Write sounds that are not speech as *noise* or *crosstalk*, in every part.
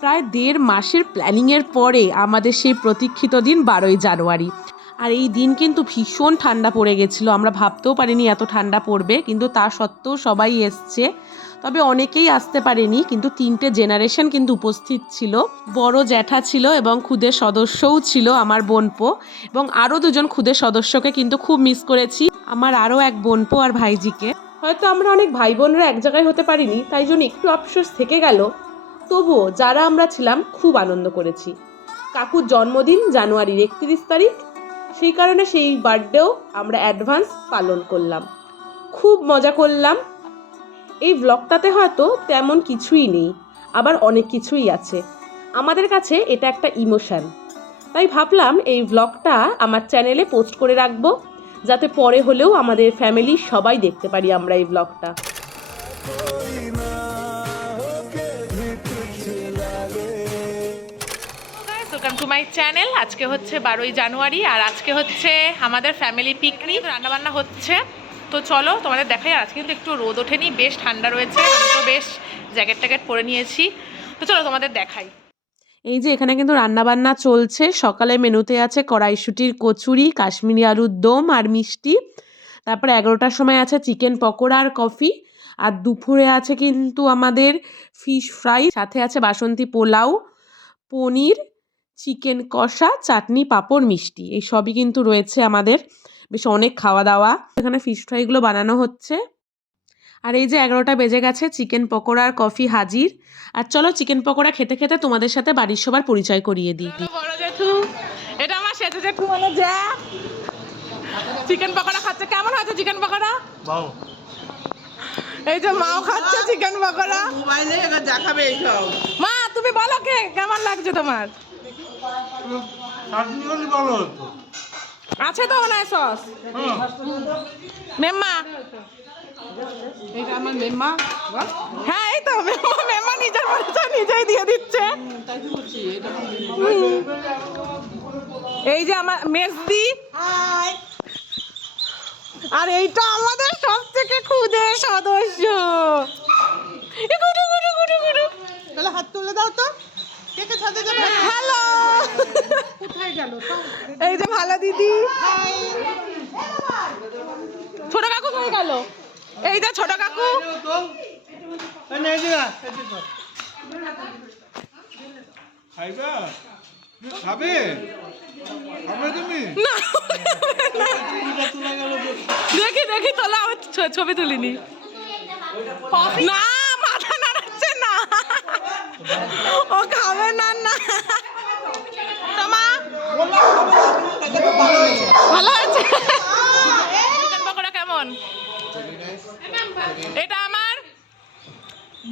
প্রায় দেড় মাসের প্ল্যানিংয়ের পরে আমাদের সেই প্রতীক্ষিত দিন বারোই জানুয়ারি। আর এই দিন কিন্তু ভীষণ ঠান্ডা পড়ে গেছিল। আমরা ভাবতেও পারিনি এত ঠান্ডা পড়বে, কিন্তু তা সত্ত্বেও সবাই এসছে। তবে অনেকেই আসতে পারেনি, কিন্তু তিনটে জেনারেশন কিন্তু উপস্থিত ছিল। বড় জ্যাঠা ছিল এবং খুদের সদস্যও ছিল আমার বোনপো। এবং আরও দুজন খুদের সদস্যকে কিন্তু খুব মিস করেছি, আমার আরও এক বোনপো আর ভাইজিকে। হয়তো আমরা অনেক ভাই বোনরা এক জায়গায় হতে পারিনি, তাই জন্য একটু আফসোস থেকে গেল। তবুও যারা আমরা ছিলাম খুব আনন্দ করেছি। কাকুর জন্মদিন জানুয়ারির একত্রিশ তারিখ, সেই কারণে সেই বার্থডেও আমরা অ্যাডভান্স পালন করলাম। খুব মজা করলাম। এই ব্লগটাতে হয়তো তেমন কিছুই নেই, আবার অনেক কিছুই আছে। আমাদের কাছে এটা একটা ইমোশান। তাই ভাবলাম এই ব্লগটা আমার চ্যানেলে পোস্ট করে রাখব, যাতে পরে হলেও আমাদের ফ্যামিলির সবাই দেখতে পারি আমরা এই ব্লগটা। টু মাই চ্যানেল। আজকে হচ্ছে বারোই জানুয়ারি, আর আজকে হচ্ছে আমাদের ফ্যামিলি পিকনিক রান্নাবান্না হচ্ছে। তো চলো তোমাদের দেখাই আজকে কিন্তু একটু রোদ ওঠেনি, বেশ ঠান্ডা রয়েছে। আমি তো বেশ জ্যাকেট ট্যাকেট পরে নিয়েছি। তো চলো তোমাদের দেখাই। এই যে এখানে কিন্তু রান্নাবান্না চলছে। সকালে মেনুতে আছে কড়াইশুটির কচুরি, কাশ্মীরি আলুর দম আর মিষ্টি। তারপরে এগারোটার সময় আছে চিকেন পকোড়া আর কফি। আর দুপুরে আছে কিন্তু আমাদের ফিশ ফ্রাই সাথে আছে বাসন্তী পোলাও, পনির চিকেন কষা চাটনি পাঁপড় মিষ্টি। এই সবই কিন্তু রয়েছে আমাদের বেশ অনেক খাওয়া দাওয়া এখানে ফিশ ফ্রাইগুলো বানানো হচ্ছে। আর এই যে এগারোটা বেজে গেছে চিকেন পকোড়া আর কফি হাজির। আর চলো চিকেন পকোড়া খেতে খেতে তোমাদের সাথে বাড়ির সবার পরিচয় করিয়ে দিই। বড় জেঠু এটা আমার সেজে জেঠু মানে যা। চিকেন পকোড়া খাচ্ছে কেমন হয়েছে চিকেন পকোড়া? এই যে মাও খাচ্ছে চিকেন পকোড়া। মোবাইলে এবার দেখাবে এইসব। মা তুমি বলো কে কেমন লাগছে তোমার? চাটনি ভালো হতো আছে তো হয় সস। মেম্মা। এটা আমার মেম্মা হ্যাঁ এই তো মেম্মা মেম্মা নিজের পরিচয় নিজেই দিয়ে দিচ্ছে। এই যে আমার মেজদি। আর এইটা আমাদের সব থেকে খুদে সদস্য গুডু গুডু গুডু গুডু। তাহলে হাত তুলে দাও তো। কে কে সাথে যাবে? কোথায় গেল? এই যে ভালো দিদি। ছোট কাকু কই গেল? এই যে ছোট কাকু। খাবে? দেখি দেখি তোলা আমার ছ- ছবি তুলিনি। না মাথা নাড়াচ্ছে না। ও খাবে না না। ভালো আছে চিকেন পকোড়া কেমন? এটা আমার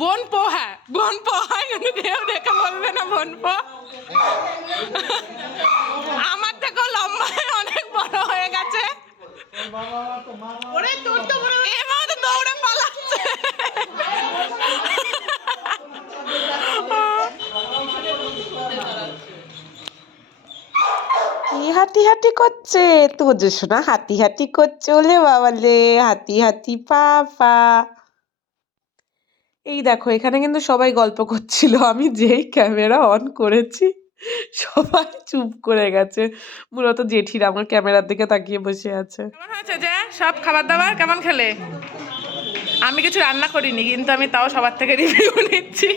বোন পো হ্যাঁ বোন পো। হয় কিন্তু কেউ দেখে বলবে না বোন পো। আমার থেকেও লম্বা অনেক বড় হয়ে গেছে। ওরে তোর তো বড় তো দৌড়ে পালাচ্ছে। হাঁটি হাঁটি করছে। তোর যে শোনা হাতি হাতি করছে ওলে বাবালে হাতি হাতি পা এই দেখো এখানে কিন্তু সবাই গল্প করছিল। আমি যেই ক্যামেরা অন করেছি সবাই চুপ করে গেছে। মূলত জেঠিরা আমার ক্যামেরার দিকে তাকিয়ে বসে আছে। কেমন হয়েছে যে? সব খাবার দাবার কেমন খেলে? আমি কিছু রান্না করিনি কিন্তু আমি তাও সবার থেকে রিভিউ নিচ্ছি।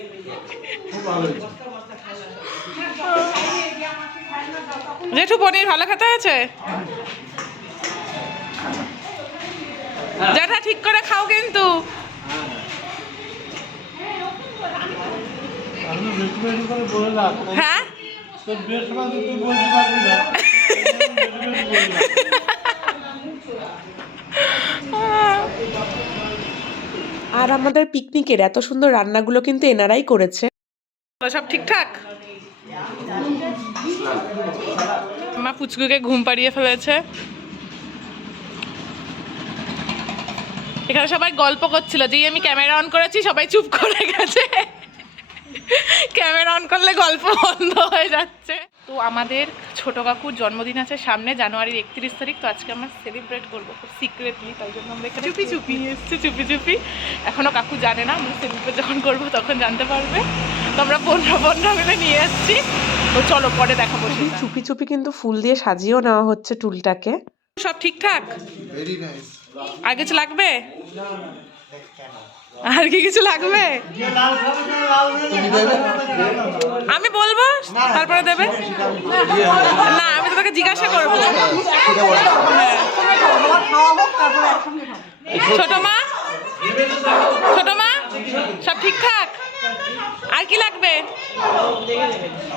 জেঠু পনির ভালো খেতে হয়েছে? জ্যাঠা ঠিক করে খাও কিন্তু। হ্যাঁ। আর আমাদের পিকনিকের এত সুন্দর রান্নাগুলো কিন্তু এনারাই করেছে। সব ঠিকঠাক? মা পুচকুকে ঘুম পাড়িয়ে ফেলেছে। এখানে সবাই গল্প করছিল যেই আমি ক্যামেরা অন করেছি সবাই চুপ করে গেছে। ক্যামেরা অন করলে গল্প বন্ধ হয়ে যাচ্ছে। তো আমাদের ছোট কাকুর জন্মদিন আছে সামনে জানুয়ারির একত্রিশ তারিখ তো আজকে আমরা সেলিব্রেট করব খুব সিক্রেটলি তাই জন্য আমরা এখানে চুপি চুপি। এসছি চুপি চুপি। এখনও কাকু জানে না আমরা সেলিব্রেট যখন করব তখন জানতে পারবে। তো আমরা পনেরো পনেরো মিলে নিয়ে এসেছি তো চলো পরে দেখাবো সেটা। চুপি চুপি কিন্তু ফুল দিয়ে সাজিয়েও নেওয়া হচ্ছে টুলটাকে। সব ঠিকঠাক? ভেরি নাইস আর কিছু লাগবে? আর কি কিছু লাগবে? আমি বলব? তারপরে দেবে? না আমি তো তোকে জিজ্ঞাসা করব। হ্যাঁ। ছোট মা? ছোট মা? সব ঠিকঠাক? কি লাগবে?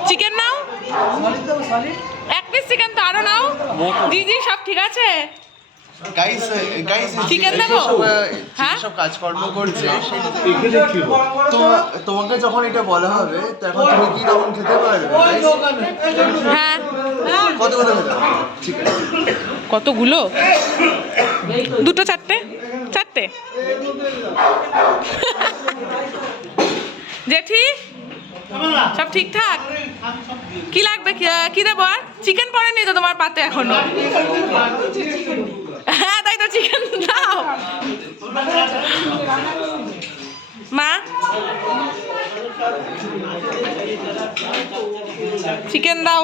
চিকেন নাও? এক পিস চিকেন তো আরও নাও। দিদি সব ঠিক আছে? গাইস গাইস দেবো? হ্যাঁ? সব কাজকর্ম করছে তো তোমাকে যখন এটা বলা হবে তখন তুমি কি তখন খেতে পারবে হ্যাঁ। কতগুলো? দুটো চারটে? চারটে? জেঠি? সব ঠিকঠাক? কি লাগবে? কি- দেবো আর? চিকেন পড়েনি তো তোমার পাতে এখনও? হ্যাঁ তাই তো চিকেন দাও। মা? চিকেন দাও।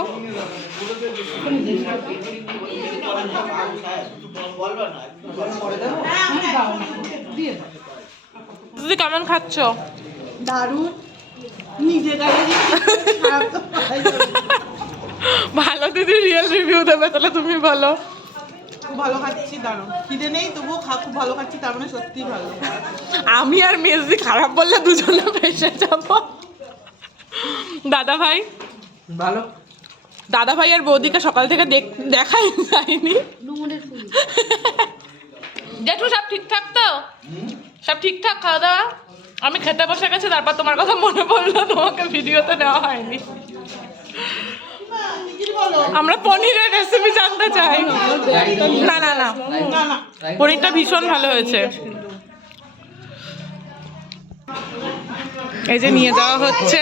তুমি কেমন খাচ্ছ? দারুণ। ভালো দিদি রিয়েল রিভিউ দেবে তাহলে তুমি বলো। ভালো খাচ্ছি দারুণ। খিদে নেই তবুও খা খুব ভালো খাচ্ছি তার মানে সত্যি ভালো। আমি আর মেজদি খারাপ বললে দুজনে ফেসে যাব। দাদা ভাই? ভালো। দাদা ভাই আর বৌদিকে সকাল থেকে দেখ- দেখাই যায়নি। জেঠু সব ঠিকঠাক তো? সব ঠিকঠাক খাওয়া দাওয়া? আমি খেতে বসে গেছি তারপর তোমার কথা মনে পড়ল তোমাকে ভিডিওতে নেওয়া হয়নি। আমরা পনিরের রেসিপি জানতে চাই। না না না। পনিরটা ভীষণ ভালো হয়েছে। এই যে নিয়ে যাওয়া হচ্ছে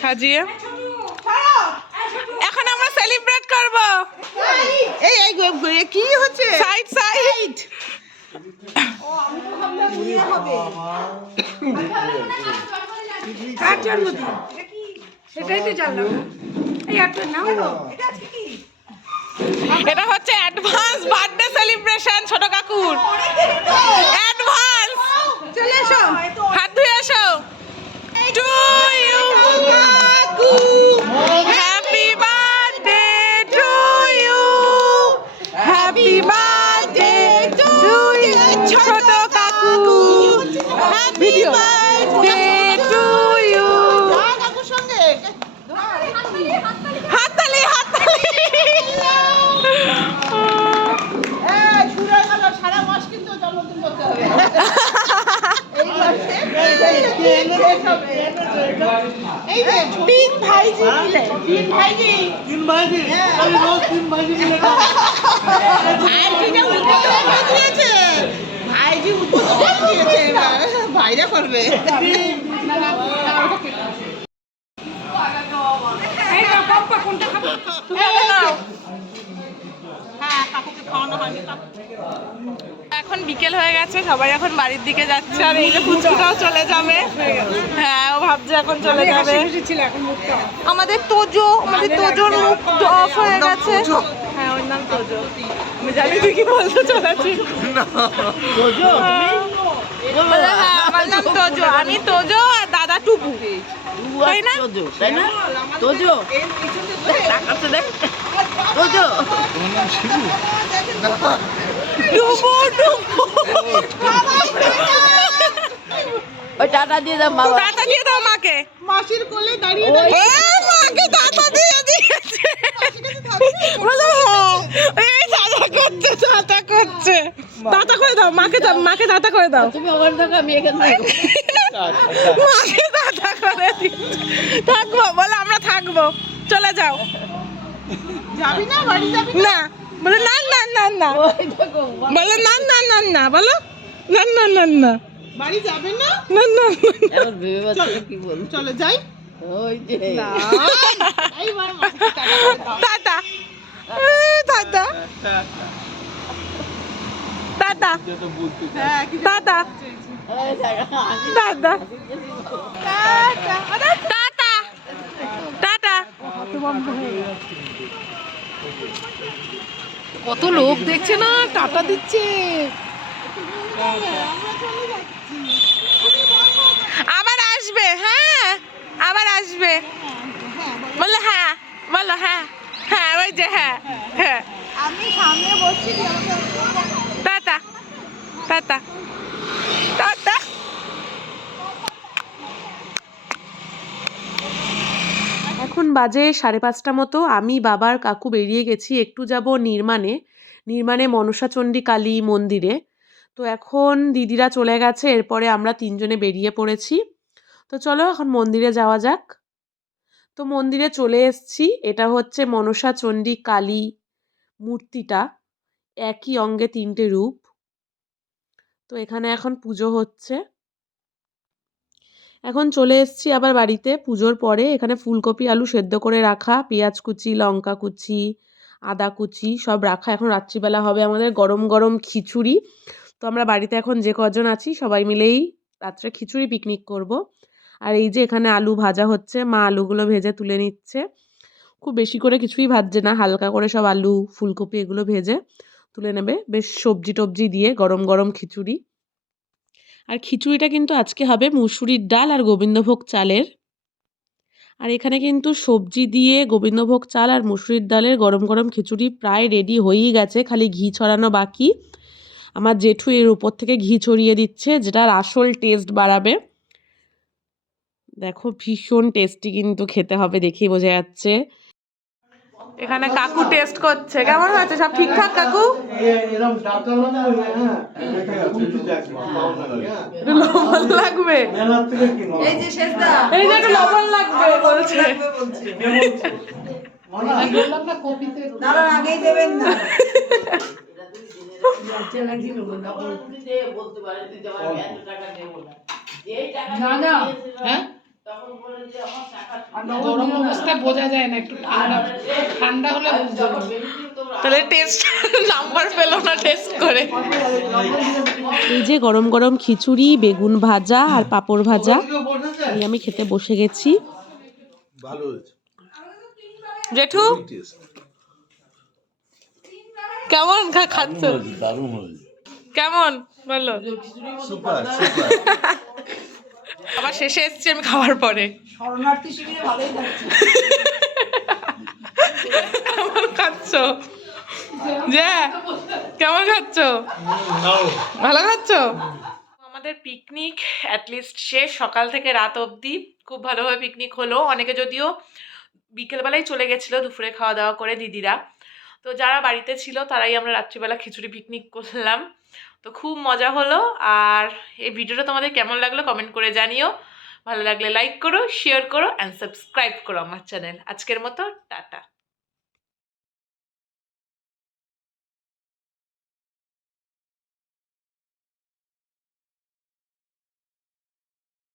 সাজিয়ে। এখন আমরা সেলিব্রেট করব। এই এই কি হচ্ছে? সাইড সাইড কার জন্মদিন? সেটাই তো জানলাম। এই একটা নাও এটা হচ্ছে অ্যাডভান্স বার্থডে সেলিব্রেশন ছোট কাকুর। ভাইজি। করে দিয়েছে। এবার। ভাইরা করবে। কোনটা খাব? কাকুকে খাওয়ানো হয়নি। এখন বিকেল হয়ে গেছে সবাই এখন বাড়ির দিকে যাচ্ছে। আর এই যে ফুচকুটাও চলে যাবে। হ্যাঁ ও ভাবছে এখন চলে যাবে। ছিল এখন মুখটা আমাদের তোজো আমাদের তোজোর মুখ অফ হয়ে গেছে। হ্যাঁ ওর নাম তোজো। আমি জানি তুই কি বলতে চলেছিস। হ্যাঁ। আমার নাম তোজো। আমি তোজো আর দাদা টুপু। তাই না? তাই না? তোজো। দেখ। ওই টাটা দিয়ে দাও বাবা। দাদা দিয়ে দাও মাকে। মাসির কোলে দাঁড়িয়ে মাকে দাদা দিয়ে দিয়েছে। বলো এই দাদা করছে করছে। দাদা করে দাও মাকে মাকে দাদা করে দাও। তুমি ওখানে থাকো আমি এখানে থাকব মাকে দাদা করে দিচ্ছে থাকব বলো আমরা থাকব। চলে যাও। না? বাড়ি যাবি না? বলে না না না না। বলে না না না না। বলো না না না না। বাড়ি যাবে না? না না কি চলে যাই। ওই যে। টাটা। এ, দাদা দাদা হ্যাঁ টাটা। কত লোক দেখছে না? টাটা দিচ্ছে। আবার আসবে হ্যাঁ? আবার আসবে। বলল হ্যাঁ বলল হ্যাঁ হ্যাঁ ওই যে হ্যাঁ হ্যাঁ। আমি সামনে বসছি টাটা টাটা। এখন বাজে সাড়ে পাঁচটা মতো। আমি, বাবার কাকু বেরিয়ে গেছি একটু যাব নির্মাণে। নির্মাণে মনসাচণ্ডী কালী মন্দিরে। তো এখন দিদিরা চলে গেছে, এরপরে আমরা তিনজনে বেরিয়ে পড়েছি। তো চলো এখন মন্দিরে যাওয়া যাক। তো মন্দিরে চলে এসেছি। এটা হচ্ছে মনসা চণ্ডী কালী মূর্তিটা। একই অঙ্গে তিনটে রূপ। তো এখানে এখন পুজো হচ্ছে। এখন চলে এসেছি আবার বাড়িতে। পুজোর পরে এখানে ফুলকপি, আলু সেদ্ধ করে রাখা, পেঁয়াজ কুচি, লঙ্কা কুচি, আদা কুচি সব রাখা। এখন রাত্রিবেলা হবে আমাদের গরম গরম খিচুড়ি। তো আমরা বাড়িতে এখন যে কজন আছি সবাই মিলেই রাত্রে খিচুড়ি পিকনিক করব। আর এই যে এখানে আলু ভাজা হচ্ছে, মা আলুগুলো ভেজে তুলে নিচ্ছে। খুব বেশি করে কিছুই ভাজছে না, হালকা করে সব আলু, ফুলকপি এগুলো ভেজে তুলে নেবে। বেশ সবজি টবজি দিয়ে গরম গরম খিচুড়ি। আর খিচুড়িটা কিন্তু আজকে হবে মুসুরির ডাল আর গোবিন্দভোগ চালের। আর এখানে কিন্তু সবজি দিয়ে গোবিন্দভোগ চাল আর মুসুরির ডালের গরম গরম খিচুড়ি প্রায় রেডি হয়েই গেছে, খালি ঘি ছড়ানো বাকি। আমার জেঠু এর উপর থেকে ঘি ছড়িয়ে দিচ্ছে, যেটার আসল টেস্ট বাড়াবে। দেখো ভীষণ টেস্টি কিন্তু খেতে হবে দেখেই বোঝা যাচ্ছে। এখানে কাকু টেস্ট করছে। কেমন হয়েছে? সব ঠিকঠাক কাকু? লবণ লাগবে। এই যে শেষদা এই যে একটু লবণ লাগবে বলছে বললাম না কপিতে দাঁড়ান আগেই দেবেন না। না না হ্যাঁ? গরম অবস্থায় বোঝা যায় না একটু ঠান্ডা ঠান্ডা হলে তাহলে টেস্ট নাম্বার *laughs* পেল না টেস্ট করে। এই যে গরম গরম খিচুড়ি বেগুন ভাজা আর পাঁপড় ভাজা এই আমি খেতে বসে গেছি। ভালো জেঠু? কেমন খাচ্ছ? কেমন? বলো। সুপার সুপার *laughs* আবার শেষে এসছি আমি খাওয়ার পরে। শরণার্থী শিবিরে ভালোই থাকছে কেমন খাচ্ছ? যে কেমন খাচ্ছ? ভালো খাচ্ছ? আমাদের পিকনিক অ্যাটলিস্ট শেষ সকাল থেকে রাত অবধি খুব ভালোভাবে পিকনিক হলো। অনেকে যদিও বিকেলবেলায় চলে গেছিল দুপুরে খাওয়া দাওয়া করে দিদিরা। তো যারা বাড়িতে ছিল তারাই আমরা রাত্রিবেলা খিচুড়ি পিকনিক করলাম। তো খুব মজা হলো। আর এই ভিডিওটা তোমাদের কেমন লাগল কমেন্ট করে জানিও। ভালো লাগলে লাইক করো শেয়ার করো অ্যান্ড সাবস্ক্রাইব করো আমার চ্যানেল আজকের মতো, টাটা।